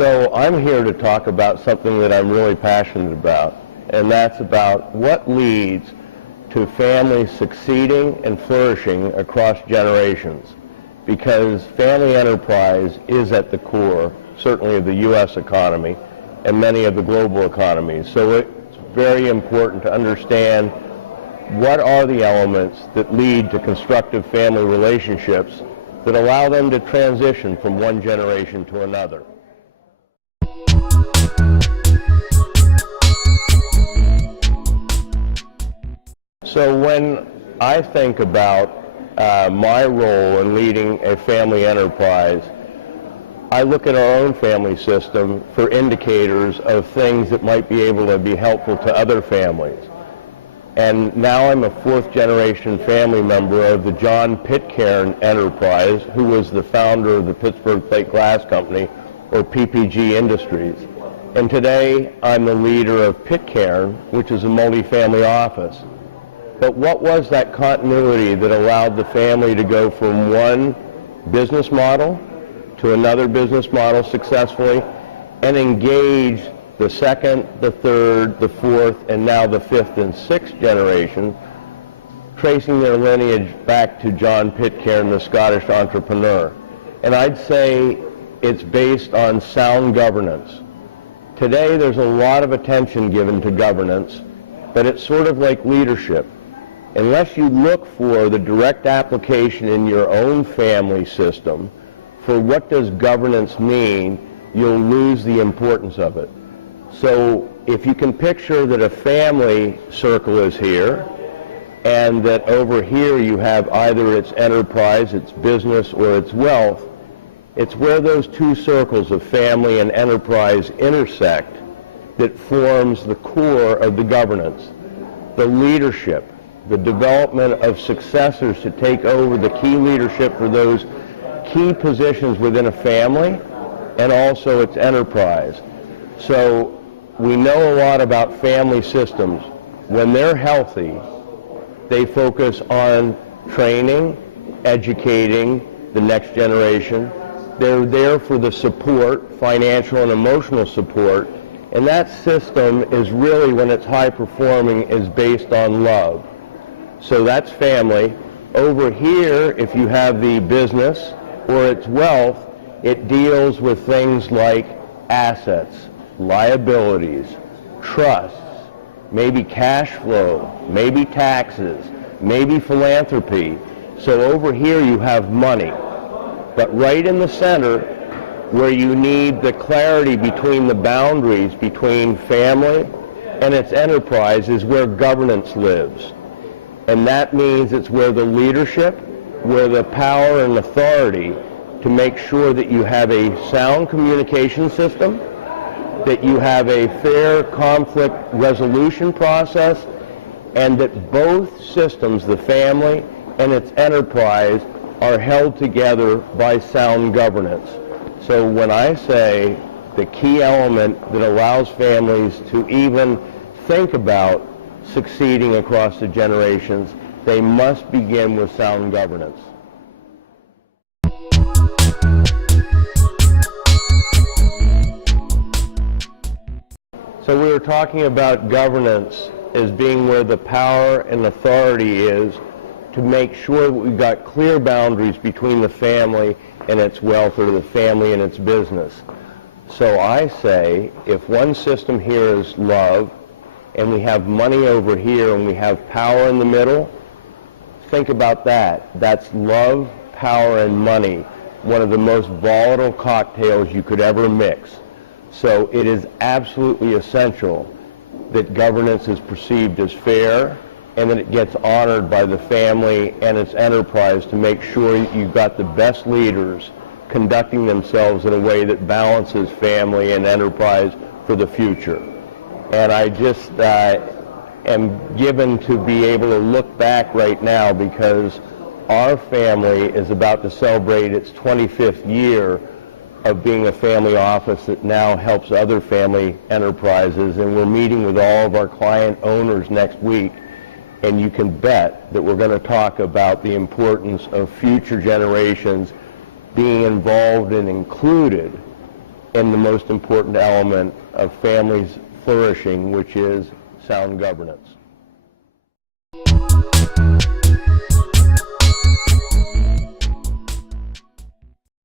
So I'm here to talk about something that I'm really passionate about, and that's about what leads to families succeeding and flourishing across generations, because family enterprise is at the core, certainly of the U.S. economy and many of the global economies. So it's very important to understand what are the elements that lead to constructive family relationships that allow them to transition from one generation to another. So when I think about my role in leading a family enterprise, I look at our own family system for indicators of things that might be able to be helpful to other families. And now I'm a fourth generation family member of the John Pitcairn enterprise, who was the founder of the Pittsburgh Plate Glass Company, or PPG Industries. And today I'm the leader of Pitcairn, which is a multifamily office. But what was that continuity that allowed the family to go from one business model to another business model successfully and engage the second, the third, the fourth, and now the fifth and sixth generation, tracing their lineage back to John Pitcairn, the Scottish entrepreneur? And I'd say it's based on sound governance. Today there's a lot of attention given to governance, but it's sort of like leadership. Unless you look for the direct application in your own family system for what does governance mean, you'll lose the importance of it. So if you can picture that a family circle is here, and that over here you have either its enterprise, its business, or its wealth, it's where those two circles of family and enterprise intersect that forms the core of the governance, the leadership, the development of successors to take over the key leadership for those key positions within a family and also its enterprise. So we know a lot about family systems. When they're healthy, they focus on training, educating the next generation. They're there for the support, financial and emotional support, and that system is really, when it's high performing, is based on love. So that's family. Over here, if you have the business or its wealth, it deals with things like assets, liabilities, trusts, maybe cash flow, maybe taxes, maybe philanthropy. So over here you have money. But right in the center, where you need the clarity between the boundaries between family and its enterprise, is where governance lives. And that means it's where the leadership, where the power and authority to make sure that you have a sound communication system, that you have a fair conflict resolution process, and that both systems, the family and its enterprise, are held together by sound governance. So when I say the key element that allows families to even think about succeeding across the generations, they must begin with sound governance. So we were talking about governance as being where the power and authority is to make sure that we've got clear boundaries between the family and its wealth, or the family and its business. So I say, if one system here is love, and we have money over here, and we have power in the middle, think about that. That's love, power, and money, one of the most volatile cocktails you could ever mix. So it is absolutely essential that governance is perceived as fair, and that it gets honored by the family and its enterprise to make sure you've got the best leaders conducting themselves in a way that balances family and enterprise for the future. And I just am given to be able to look back right now, because our family is about to celebrate its 25th year of being a family office that now helps other family enterprises, and we're meeting with all of our client owners next week. And you can bet that we're going to talk about the importance of future generations being involved and included in the most important element of families flourishing, which is sound governance.